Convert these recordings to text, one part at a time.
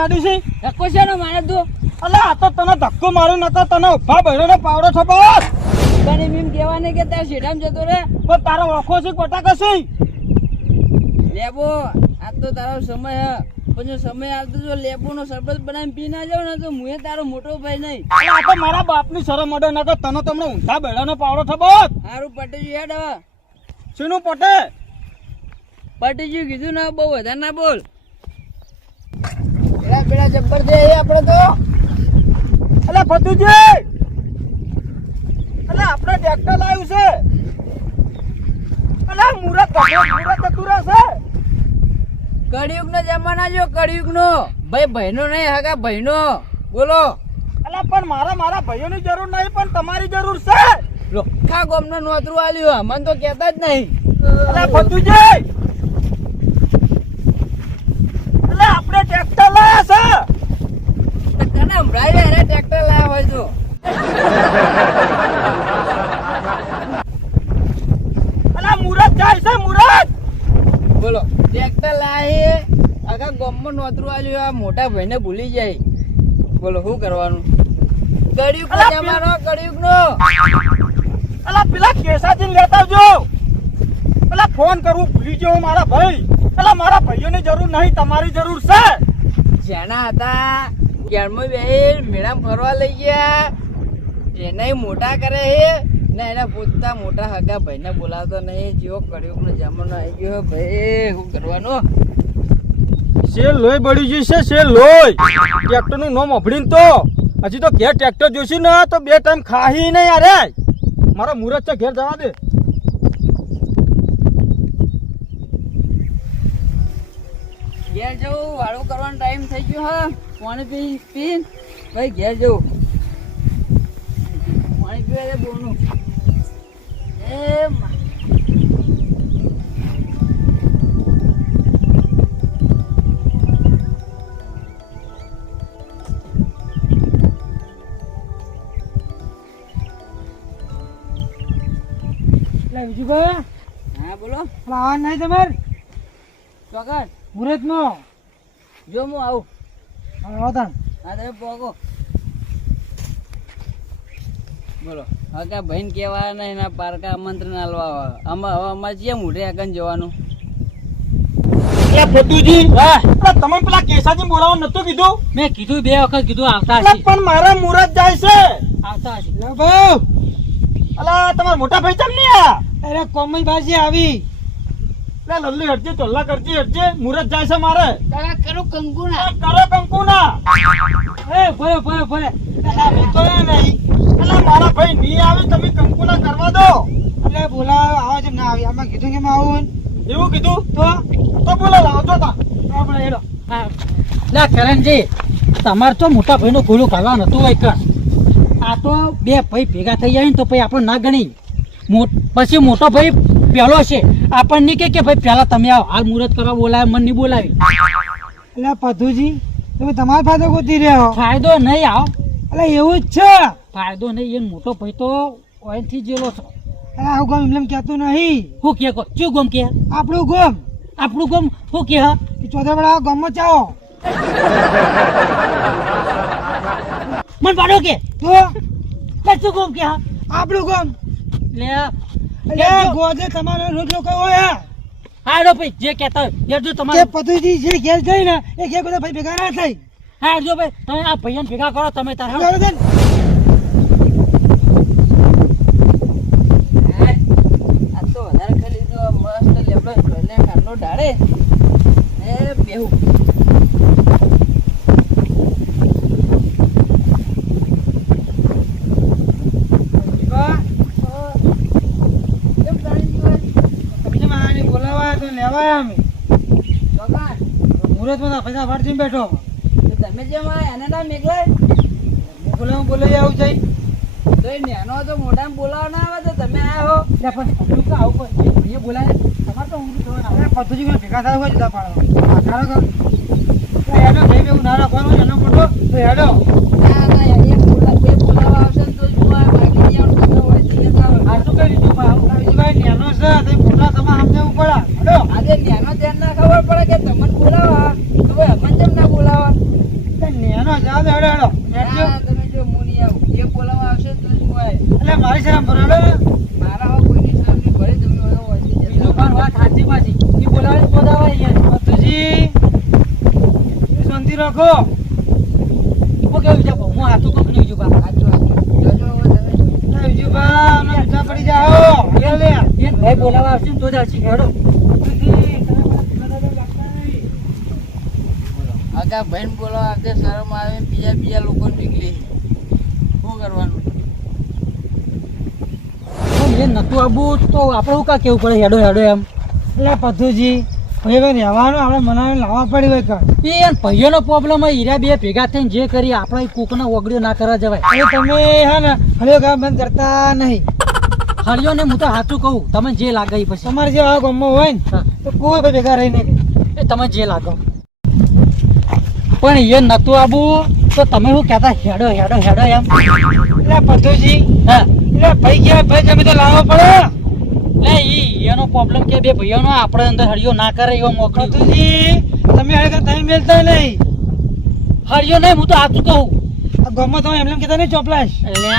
હાડી છે? ધક્કો છે ને મારે તું. અલે આ તો તને ધક્કો માર્યો નતો તને ઊભા બૈરોને પાવડો થપાસ તને મીમ કહેવા કે તાર શેઢામ જતો રે પણ તારો ઓખો છે કોટા છે લેબો આ તો તારો સમય હે. પણ જો સમય આવતો જો લેબુ નો શરબત બનાવીને પી ના જાવ ને તો મુએ તારો મોટો ભાઈ નહીં. આ તો મારા બાપની શરમ અડે નતો તને તમને ઊંધા બૈરાનો પાવડો થબો હારું પટેજી હેડ હવે. શીનું પટે પટેજી કીધું ના બહુ વધારે ના બોલ. પેલા પેલા જબ્બર છે એ આપણે તો. અલે ફતુજી અલે આપણે ટ્રેક્ટર લાવ્યું છે. અલે મુરત મુરત જતું રહેશે. કળિયુગ નો જમાના જો કળિયુગ નો ભાઈ ભાઈનો નહીં હગા ભાઈનો બોલો. અલે પણ મારા મારા ભાઈઓની જરૂર નહીં પણ તમારી જરૂર છે. લોખા ગોમનો નોતરું આલ્યું મને તો કહેતા જ નહીં. અલે ફતુજી અલે આપણે ટ્રેક્ટર લાયા છે. તને હમણાં એને ટ્રેક્ટર લાવ્યા હોય તો. અલે મુરત જાય છે મુરત. બોલો ટ્રેક્ટર લાવી આખા ગોમમાં નોતરું આલ્યું આ મોટા ભાઈને ભૂલી જાય. બોલો શું કરવાનું? કડિયુગ નો જમાનો નો અલે પેલા કેસાજી લેતા આવજો. અલે ફોન કરવું ભૂલી ગયો મારા ભાઈ. અલે મારા ભાઈઓની જરૂર નહીં તમારી જરૂર છે. જેના હતા ઘેરમાં બેહી મેળા ફરવા લઈ ગયા. એને મોટા કરે છે ને એના પોતા મોટા હગા ભાઈને બોલાવતો નહીં. જેવો કળિયુગ નો જમાનો આવી ગયો ભાઈ શું કરવાનું? સે લોહી બળી ગઈ છે સે લોહી. ટ્રેક્ટરનું નામ અભડીને તો. હજી તો ઘેર ટ્રેક્ટર જોઈશું ને તો બે ટાઈમ ખાહી નહીં અરે મારો મુરત છે ઘેર જવા દે. ઘેર જવું વાળું કરવાનો ટાઈમ થઈ ગયો હા. પાણી પી પી. ભાઈ ઘેર જવું. પાણી પીવા દે બોનું. એ મા- એટલે હા બોલો. આવા નહીં તમારે? ચોકડ મુરત નો જો હું આવું. આવતા હા તમે પોગો. બોલો હા કા ભાઈને કહેવા નહીં એના પારકા આમંત્રણ આલવા આમાં હવે અમારે જે મોઢે આગળ જવાનું? ફતુજી તમે પેલા કેસાજી બોલાવવા નતું કીધું? મેં કીધું બે વખત કીધું આવતા પણ મારા મુરત જાય છે. આવતા અલા તમારા મોટા ભાઈ તમને આ અરે કોમઈ બાજી આવી. એટલે લલ્લી હટજે ચોલ્લા કરજે હટજે મુરત જાય છે મારે. તારા કરો કંકુના. કરો કંકુના. એ ભલે ભલે ભલે અલા હું તો એ નહીં. અલા મારા ભાઈ નહીં આવે તમે કંકુના કરવા દો. એટલે બોલા આવો છે ના આવી. આમાં કીધું કે મેં આવું એવું કીધું? તો? તો બોલા જો તા. આપણે હેડો. લે કરણજી તમારે તો મોટા ભાઈનું ગોળું કાઢવા નતું હોય કર આ તો બે ભાઈ ભેગા થઈ જાય ને તો પછી આપણે ના ગણી. પછી મોટો ભાઈ પહેલો છે. આપણને કે કે ભાઈ પહેલા તમે આવો. હાલ મુહૂર્ત કરવા બોલાવે મને નહીં બોલાવી. એટલે પધુજી તમે તમારો ફાયદો ગોતી રહ્યો ફાયદો નહીં આવો. એટલે એવું જ છે. ફાયદો નહીં એ મોટો ભાઈ તો ઓયથી જેલો છો. આવું ગમ એમ કહેતું નહીં. શું કે શું ગમ કે? આપણું ગમ. આપણું ગમ? શું કે હા? એ ચોથા વાળા ગામમાં ચાવો. મને પાડો કે? તો? લે શું ગમ કે આપણું ગમ. લે એટલે ગોજે તમારે રોજ લોકો હોય. હાડો ભાઈ જે કહેતા હોય જો તમારે. પતિજી જે ઘેર જઈ ને એ ઘેર બધા ભાઈ ભેગા ના થઈ હા જો ભાઈ તમે આ ભાઈઓને ભેગા કરો તમે તારે. તો વધારે ખાલી મસ્ત લેબડો ઢોલે કાનો ઢાળે. એ બેહું કેમ તાણી જીવન? પછી મારાને બોલાવા તો લેવાય અમે ચોકાન, મુહૂર્તમાં પૈસા વાળજીને બેઠો તો તમે જેમ એને ના મેઘલાય. બોલે હું બોલાઈ આવું જઈ. તો એ નેનો તો મોઢામાં બોલાવા ના આવે તો તમે આવો એટલે પણ સમજ્યું કે આવું પણ ભાઈએ બોલાય તમારે તો ઊંધું થવાનું કોઈ ભેગા થાય હોય જુદા પાડો આ કરો. હેડો ભાઈ ભેગું ના રાખવાનું એનો મોટો. તો હેડો. ના ના એક બોલા બે બોલાવા આવશે તો જ હું આ માગી જવાનું હોય. તો લેતા આવો. આ શું કરી દીધું ભાઈ? બીજુભાઈ નેનો છે તો મોટા તમારે સમજાવવું પડે હેડો આજે નેનો ધ્યાન ના ખબર પડે કે તમને બોલાવા તો ભાઈ અમને જેમ ના રાખો હું કેવું છે હું હાથું કોક નહીં બીજું બા સાચું સાચું જોજો હવે તમે ના, વિજુભા, અમને ઊંચા પડી જાઓ હેડો લે. એ ભાઈ બોલાવા આવશે ને તો જ આવશે. હેડો. આગા ભાઈને બોલો આગળ શરમ આવે બીજા બીજા લોકો નીકળી. શું કરવાનું? નતું આબુ તો આપણે શું કા કેવું પડે? હેડો હેડો એમ. એટલે પથુજી ભાઈ ભાઈ રહેવાનું આપણે મનાવીને લાવવા પડી હોય કાં એ યાર ભાઈઓનો પ્રોબ્લેમ હોય હીરા બે ભેગા થઈને જે કરી આપણે કોકને ઓગડ્યો ના કરવા જવાય. એ તમે હા ને હળિયો કામ બંધ કરતા નહીં. હળિયો ને હું તો સાચું કહું તમે જે લાગે એ પછી. તમારે જે આ ગામમાં હોય ને હા. તો કોઈ ભાઈ ભેગા રહી નહીં એ તમે જે લાગો. પણ એ નતું આબુ તો તમે શું કહેતા? હેડો હેડો હેડો એમ. એટલે પધુજી હા. એટલે ભાઈ ગયા ભાઈ તમે તો લાવવા પડે. એટલે ઈ એનો પ્રોબ્લેમ કે બે ભાઈઓનો આપણે અંદર હળિયો ના કરે એવો મોકલ્યું પધુજી તમે હળગા તમે મેલતા નહીં. હળિયો નહીં હું તો સાચું કહું. ગમો ગામમાં તમે એમ એમ કહેતા નહીં ચોપલાશ. એટલે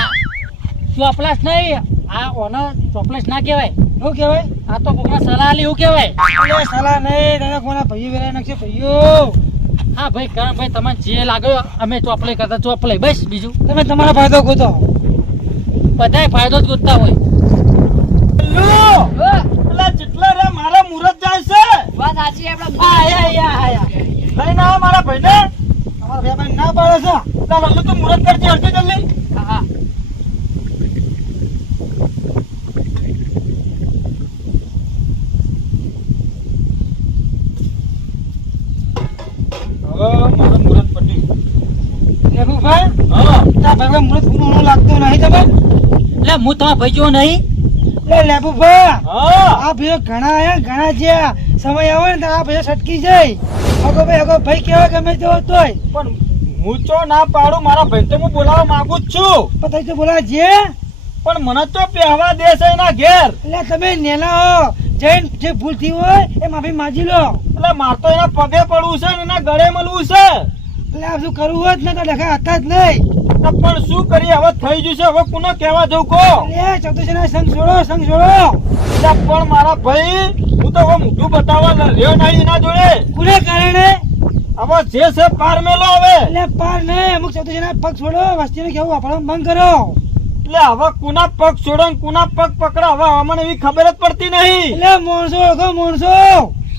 ચોપલાશ નહીં. આ ઓનો ચોપલેસ ના કહેવાય. શું કહેવાય? આ તો કોકના સલાહ આલી એવું કહેવાય? એટલે સલાહ નહીં દાદા કોના ભાઈ વેરાય નાખશે ભાઈઓ. હા ભાઈ કરણભાઈ તમે જે લાગ્યો અમે ચોપલે કરતા ચોપલે. બસ બીજું? તમે તમારો ફાયદો ગોતો બધાય ફાયદો જ ગોતતા હોય. પેલા જેટલા રે મારા મુરત જાય છે. વાત સાચી આપણે આયા, આયા, આયા. લઈને આવો મારા ભાઈને. તમારા ભાઈ ના પાડો છો. પેલા તો તું મુરત કરજે હલતી જલ્દી. હા હા હવે મારું મુરત પટ્યું લેબુભાઈ હા તા ભાઈ મૃત પૂરું લાગતું નહીં તમે એટલે હું ભાઈ જેવો નહીં. લે લેબુભાઈ હા. આ ભયો ઘણા આયા ઘણા છે સમય આવે ને આ ભયો સટકી જાય. અગો ભાઈ અગો ભાઈ કેવા ગમે તેવો તોય. પણ હું ચો ના પાડું મારા ભાઈ તો હું બોલાવવા માંગુ જ છું. પણ તમે તો બોલા જે પણ મને તો પહેવા દે છે એના ઘેર. એટલે તમે નેલા હો. જૈન જે ભૂલ થઈ હોય એ માફી માજી લો. એટલે માર તો એના પગે પડવું છે ને એના ગળે મળવું છે. એટલે આ શું કરવું હોત ને તો લખા હતા જ નહીં. તો પણ શું કરી હવે થઈ જશે હવે કોને કહેવા જવું કો એટલે ચતુર્સેના સંગ છોડો સંગ છોડો. પણ મારા ભાઈ હું તો હવે મોઢું બતાવવા રહ્યો નહીં એના જોડે. કોને કારણે? હવે જે છે પાર મેલો હવે. એટલે પાર નહીં અમુક ચતુર્સેના પગ છોડો વસ્તીને કેવું આપણો બંધ કરો. એટલે હવે કુના પગ છોડો ને કુના પગ પકડો? હવે અમને એવી ખબર જ પડતી નહીં. એટલે મોણસો ઓળખો મોણસો.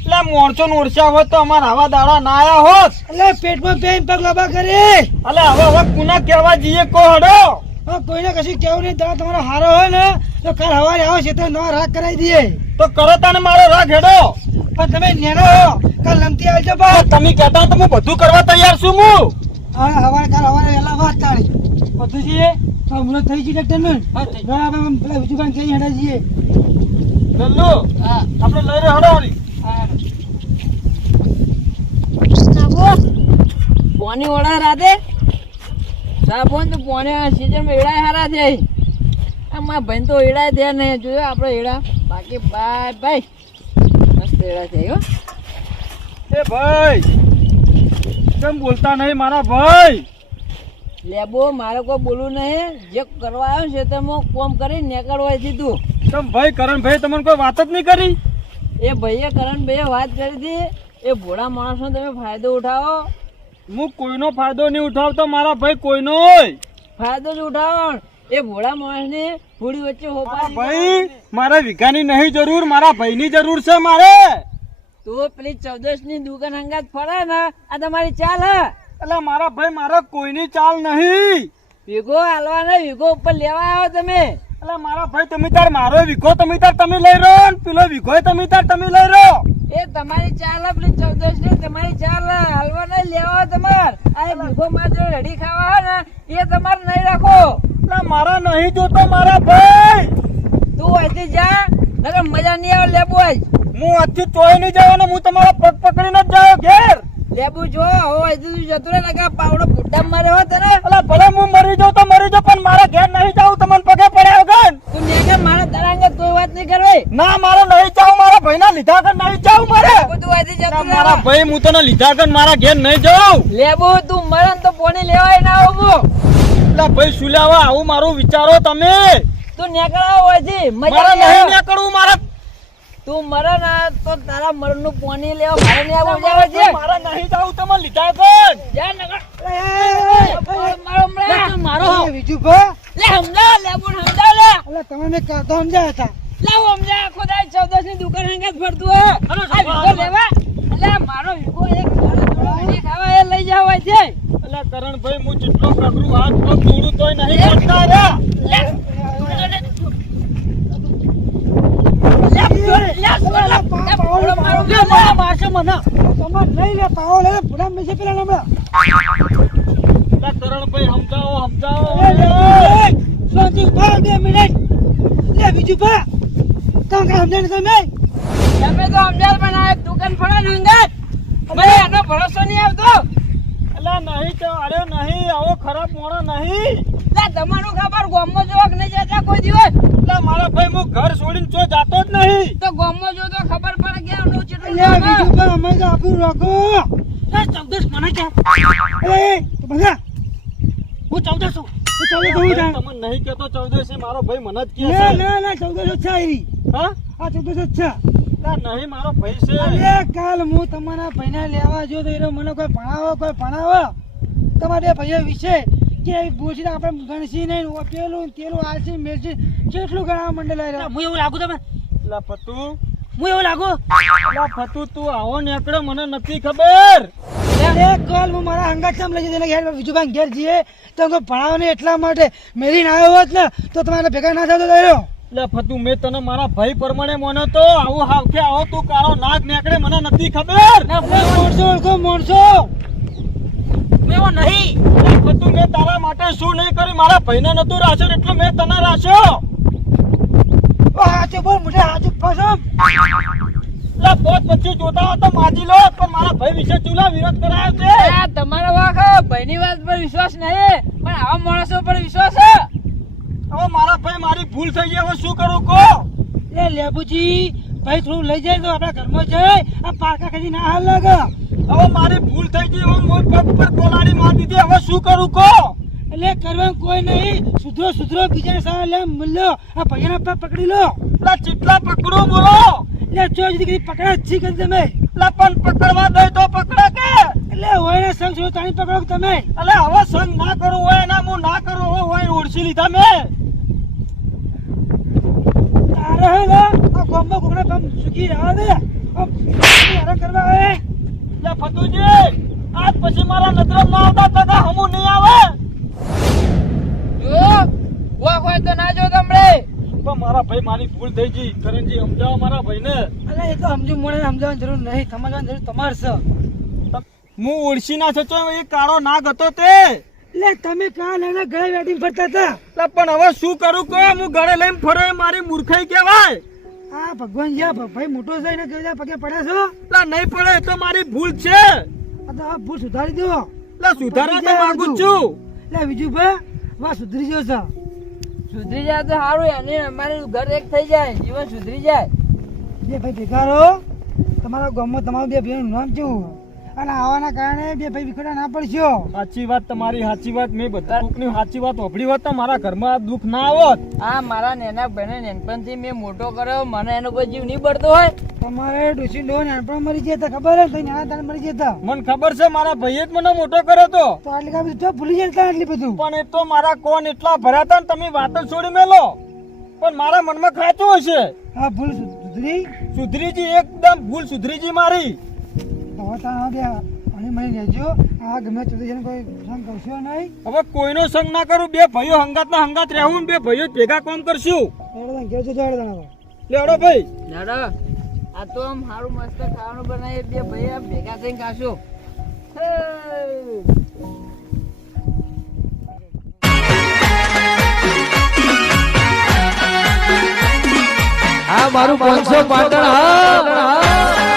એટલે મોરચો નોરસ્યા હોત તો અમારા આવા દાડા ના આયા હોત. એટલે પેટમાં પેન પગ લાંબા કરે. એટલે હવે હવે કુના કહેવા જઈએ કો હડો? કોઈને કશું કેવું નહીં દાદા તમારો હારો હોય ને તો કાલ હવારે આવો છે તો નવા રાગ કરાવી દઈએ. તો કરો તને મારો રાગ હેડો. પણ તમે નેનો હો કાલ લમતી આવજો બા. તમે કહેતા હો તો હું બધું કરવા તૈયાર છું હું. હવે હવારે કાલ હવારે વહેલા વાત તાળી બધું છે? તો હમણાં થઈ ગયું નું? હા, થઈ બરાબર પેલા બીજું કામ કઈ હેડા જઈએ. લલ્લુ હા. આપણે લઈ રહ્યો હડો વળી. પોની ઓળા રાતે? સાબોન તો પોને સિઝન એડા હારા છે. આ મારા ભાઈ તો એડા થયા નહીં જોયો આપણે એડા બાકી બાય બાય. મસ્ત એડા છે હો. એ ભાઈ કેમ બોલતા નહીં મારા ભાઈ? લેબો મારે કોઈ બોલવું નહીં. જે કરવા આવ્યો છે તે હું કોમ કરી નીકળવા દીધું. તમ ભાઈ કરણ ભાઈ તમને કોઈ વાત જ નહીં કરી? એ ભાઈએ કરણભાઈએ વાત કરી હતી. એ ભોળા માણસનો તમે ફાયદો ઉઠાવો. હું કોઈનો ફાયદો નહીં ઉઠાવતો મારા ભાઈ કોઈનો ફાયદો જ ઉઠાવો એ ભોળા માણસની પૂરી વચ્ચે હોપા ભાઈ મારા વીઘાની નહીં જરૂર મારા ભાઈની જરૂર છે મારે. તો પેલી ચૌદશની દુકાન અંગાત ફરે ને આ તમારી ચાલ હે. એટલે મારા ભાઈ મારે કોઈની ચાલ નહીં. વિગો હાલવા ને વીઘો ઉપર લેવા આવ્યો તમે. એટલે મારા ભાઈ તમે તાર મારો વિઘો તમે તાર તમે લઈ રહ્યો ને પેલો વિઘો તમે તાર તમે લઈ રહ્યો. એ તમારી ચાલ પેલી ચૌદશની તમારી ચાલ હલવા નહીં લેવા તમાર. આ ભૂખો વીઘો માં જો રડી ખાવા ને એ તમારે નહીં રાખો. ના મારા નહીં જોતો મારા ભાઈ. તું અહીંથી જા નકર મજા નહીં આવે લેબુ આજ. હું આજથી ચોય નહીં જવાનો હું તમારા પગ પકડીને જ જાયો ઘેર. લેબુ જો હવે અહીંથી તું જતો રહે નકર પાવડો ફૂટા મારે હો તને. એટલે ભલે હું મરી જાઉં તો મરી જાઉં પણ મારા ઘેર નહીં જાઉં તમને પગે પડ્યા વગર. મારા દરાંગે કોઈ વાત નહીં કરવી ના મારે નહીં જાઉં મારા ભાઈના લીધા વગર નહીં જાઉં મારે. બધું જતો મારા ભાઈ હું તને લીધા વગર મારા ઘેર નહીં જાઉં. લેબુ તું મરે ને તો પોણી લેવાય ના આવું. એટલે ભાઈ શું લેવા? આવું મારું વિચારો તમે. તું નીકળાવો મજા મારા નહીં નીકળવું મારા તું મરે ને તો તારા મરણનું પાણી લેવા મારે ને આવું. જાવ છે મારા નહીં જાવું તમે લીધા પણ. જા નગર મારો મરે મારો. બીજું વિજુભા લે સમજાવ લે બોલ સમજાવ લે. અલા તમે મેં કહેતો સમજાયા હતા. લે હું સમજાવ ખુદા ચૌદસની દુકાન હંગે ફરતું હે. આ વિગો લેવા. એટલે મારો વિગો એક ખાવા ખાવા એ લઈ જાવ છે એટલે કરણભાઈ હું જેટલો પકડું હાથ તો તોડું તોય નહીં કરતા રે લે. લે, મારા મારશે મને તમારે લઈ લે પાવો લે છે પેલા એટલે કરણભાઈ સમજાવો સમજાવો. શાંતિ બે મિનિટ. લે ભા તમે કાંઈ સમજાય નહીં તમે? તમે તો સમજાવ બનાવે દુકાન ફળે ને હંગાત મને એનો ભરોસો નહીં આવતો. એટલે નહીં તો અરે નહીં આવો ખરાબ મોણો નહીં. લે તમારું ખબર ગોમમાં જોવા કે નહીં જતા કોઈ દિવસ? એટલે મારા ભાઈ હું ઘર છોડીને ચો જાતો જ નહીં. તો ગોમમાં જો તો ખબર મારો ભાઈ મને જ કહે ના છે. ના ના ચૌદસો છે હા? આ ચૌદસો છે. નહીં મારો ભાઈ છે. અરે કાલ હું તમારા ભાઈને લેવા જો તો એને મને કોઈ ભણાવો કોઈ ભણાવો? તમારે ભાઈઓ વિશે કે બોસીને આપણે ગણસી નહીં પેલું તેલું આલસી મેરસી કેટલું ગણા મંડળ હું એવું લાગુ તમે. ફતુ હું એવું લાગુ? ફતુ તું આવો નીકળે મને નથી ખબર. કોલ હું મારા અંગા કામ લઈ જઈને ઘેર બીજું ભાઈ ઘેર જઈએ તો ભણાવો ને એટલા માટે મેરીને આવ્યો હોત ને તો તમારે ભેગા ના થતો રહ્યો. એટલે ફતુ મેં તને મારા ભાઈ પ્રમાણે મોનો તો આવું હાવખે આવો તું કાળો નાક નેકડે મને નથી ખબર. મોણસો ઓળખો મોણસો. એવો નહીં. ફતું ફતુ મેં તારા માટે શું નહીં કર્યું? મારા ભાઈને નતું રાખ્યો એટલે મેં તને રાખ્યો. હાચું બોલ મોઢે આજે ફસમ. લા બોત પછી જોતા તો માજી લો પણ મારા ભાઈ વિશે ચૂલા વિરોધ કરાયો છે. આ તમારો વાંક ભાઈની વાત પર વિશ્વાસ નહીં પણ આવા માણસો પર વિશ્વાસ છે. હવે મારા ભાઈ મારી ભૂલ થઈ ગઈ હવે શું કરું કો એ લેબુજી ભાઈ થોડું લઈ જાય તો આપણા ઘરમાં જાય આ પાકા કદી ના હાલ લાગે. હવે મારી ભૂલ થઈ ગઈ હવે મોર પગ પર કોલાડી માર દીધી હવે શું કરું કો એટલે કરવાનું કોઈ નહીં. સુધરો સુધરો બીજા સારા લે મળ્યો. આ ભાઈના પગ પકડી લો. લા ચેટલા પકડો બોલો. એટલે જો જુદી પકડા છી કરી તમે. લા પણ પકડવા દઈ તો પકડે કે? એટલે હોય ને સંગ છો તાણી પકડો તમે? એટલે હવે સંગ ના કરું હોય એના હું ના કરું હવે હોય ઓળખી લીધા મે. તારે હે ને આ ગોમમાં કોકને પમ સુખી રહ્યા દે. હેરાન કરવા આવે. એટલે ફતુજી આજ પછી મારા નજર ના આવતા તકા હમું નહીં આવે. હોય તો ના જો પણ મારા ભાઈ મારી ભૂલ થઈ ગઈ. કરણજી સમજાવો મારા ભાઈને. એટલે એ તો સમજુ મને સમજાવવાની જરૂર નહીં. સમજવાની જરૂર તમારે છે. હું ઓળખી ના છતો એ કાળો નાગ હતો તે. લે તમે કાલ એના ગળે વેડિંગ ફરતા હતા. પણ હવે શું કરું કહો હું ગળે લઈને ફરે મારી મૂર્ખાઈ કહેવાય. આ ભગવાન જ્યાં ભાઈ મોટો છે એને કેવા પગે પડે છો? લા નહીં પડે એ તો મારી ભૂલ છે. આ ભૂલ સુધારી દો. લા સુધારા તો માંગુ છું. બીજું ભાઈ વા સુધરી ગયો છે. સુધરી જાય તો સારું એને અમારું ઘર એક થઈ જાય, જીવન સુધરી જાય. બે ભાઈ ભેગા રહો. તમારા ગામમાં તમારું બે ભાઈનું નામ કેવું? અને આવવાના કારણે બે ભાઈ વિખડા ના પડશો. સાચી વાત તમારી સાચી વાત. મેં બધા કોકની સાચી વાત વાપરી હોત તો મારા ઘરમાં દુઃખ ના આવત આ મારા નેના ભાઈને નેનપણથી મેં મોટો કર્યો મને એનો કોઈ જીવ નહીં પડતો હોય. તમારે ડોસી ડો નેનપણ મરી ગયા હતા ખબર હે તઈ નાના તાણ મરી ગયા હતા મને ખબર છે મારા ભાઈએ જ મને મોટો કર્યો તો. તો આટલી કામ તો ભૂલી જતા આટલી બધું. પણ એ તો મારા કોણ એટલા ભરાતા ને તમે વાત છોડી મેલો. પણ મારા મનમાં ખાતું હશે. હા ભૂલ સુધરી. સુધરીજી એકદમ ભૂલ સુધરીજી મારી. તો હવે અને મને લેજો. આ ગમે તે જઈને કોઈ સંગ કરશો નહીં. હવે કોઈનો સંગ ના કરું બે ભાઈઓ હંગાત ના હંગાત રહેવું બે ભાઈઓ ભેગા કામ કરશું. એડો ભાઈ. દાદા આ તો આમ સારું મસ્ત ખાવાનું બનાવી બે ભાઈ ભેગા થઈને ખાશું. હા મારું પાંચસો પાટણ હા.